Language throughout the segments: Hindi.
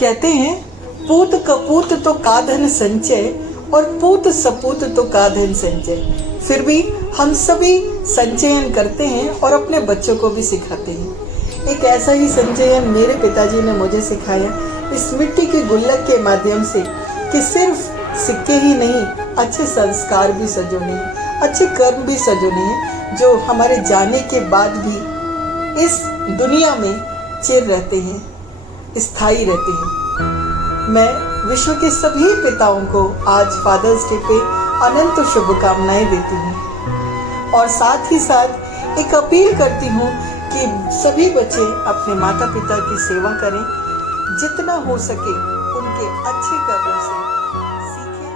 कहते हैं पूत कपूत तो का धन संचय और पूत सपूत तो का धन संचय। फिर भी हम सभी संचयन करते हैं और अपने बच्चों को भी सिखाते हैं। एक ऐसा ही संचयन मेरे पिताजी ने मुझे सिखाया इस मिट्टी के गुल्लक के माध्यम से कि सिर्फ सिक्के ही नहीं, अच्छे संस्कार भी सजोने हैं, अच्छे कर्म भी सजोने हैं, जो हमारे जाने के बाद भी इस दुनिया में चिर रहते हैं, स्थायी रहते हैं। मैं विश्व के सभी पिताओं को आज फादर्स डे पे अनंत शुभकामनाएं देती हूँ और साथ ही साथ एक अपील करती हूँ कि सभी बच्चे अपने माता पिता की सेवा करें, जितना हो सके उनके अच्छे कर्मों से सीखें।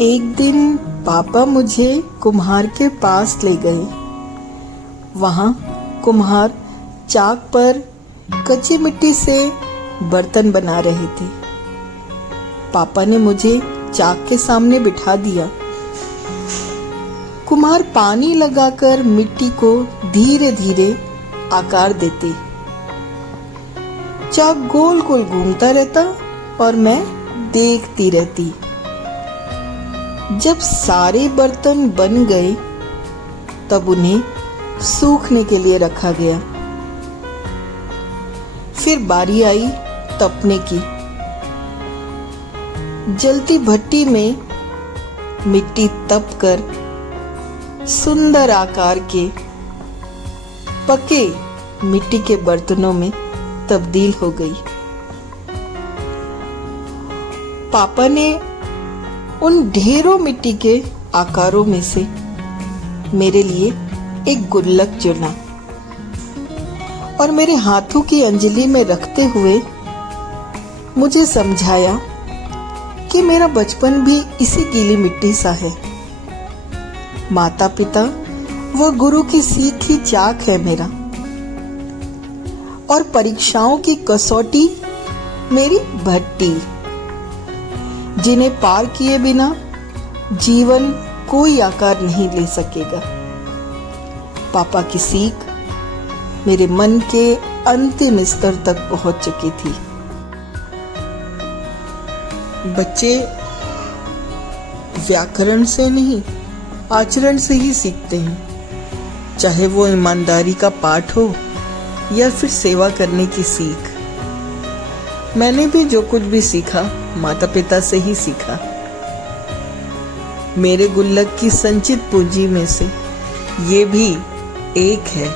एक दिन पापा मुझे कुम्हार के पास ले गए। वहाँ कुम्हार चाक पर कच्ची मिट्टी से बर्तन बना रहे थे। पापा ने मुझे चाक के सामने बिठा दिया। कुम्हार पानी लगाकर मिट्टी को धीरे धीरे आकार देते। चाक गोल गोल घूमता रहता और मैं देखती रहती। जब सारे बर्तन बन गए तब उन्हें सूखने के लिए रखा गया। फिर बारी आई तपने की। जलती भट्टी में मिट्टी तपकर सुंदर आकार के पके मिट्टी के बर्तनों में तब्दील हो गई। पापा ने उन ढेरों मिट्टी के आकारों में से मेरे लिए एक गुल्लक चुना और मेरे हाथों की अंजलि में रखते हुए मुझे समझाया कि मेरा बचपन भी इसी गीली मिट्टी सा है। माता पिता व गुरु की सीखी चाक है मेरा, और परीक्षाओं की कसौटी मेरी भट्टी, जिन्हें पार किए बिना जीवन कोई आकार नहीं ले सकेगा। पापा की सीख मेरे मन के अंतिम स्तर तक पहुंच चुकी थी। बच्चे व्याकरण से नहीं, आचरण से ही सीखते हैं, चाहे वो ईमानदारी का पाठ हो या फिर सेवा करने की सीख। मैंने भी जो कुछ भी सीखा माता पिता से ही सीखा। मेरे गुल्लक की संचित पूंजी में से ये भी एक है।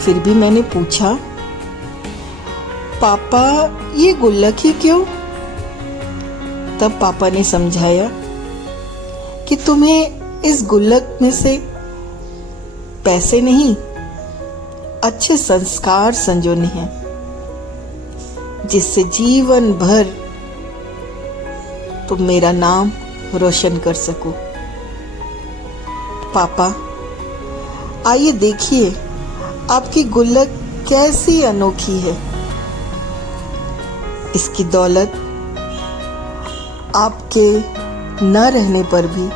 फिर भी मैंने पूछा, पापा ये गुल्लक ही क्यों? तब पापा ने समझाया कि तुम्हें इस गुल्लक में से पैसे नहीं, अच्छे संस्कार संजोने हैं, जिससे जीवन भर तुम मेरा नाम रोशन कर सको। पापा आइए देखिए आपकी गुल्लक कैसी अनोखी है। इसकी दौलत आपके न रहने पर भी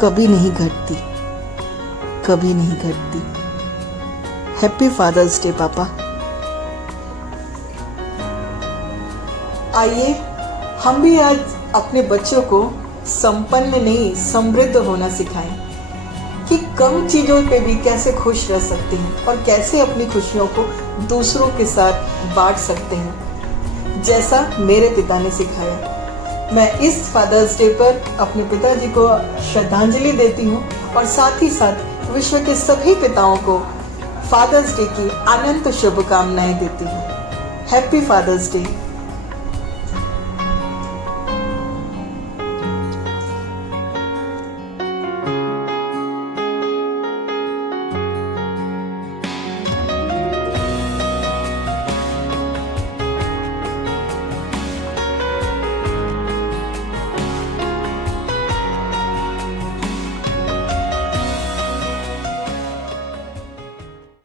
कभी नहीं घटती, कभी नहीं घटती। हैप्पी फादर्स डे पापा। आइए हम भी आज अपने बच्चों को संपन्न नहीं, समृद्ध होना सिखाएं कि कम चीजों पे भी कैसे खुश रह सकते हैं और कैसे अपनी खुशियों को दूसरों के साथ बांट सकते हैं, जैसा मेरे पिता ने सिखाया। मैं इस फादर्स डे पर अपने पिताजी को श्रद्धांजलि देती हूँ और साथ ही साथ विश्व के सभी पिताओं को फादर्स डे की अनंत शुभकामनाएं देती हूँ। Happy father's day.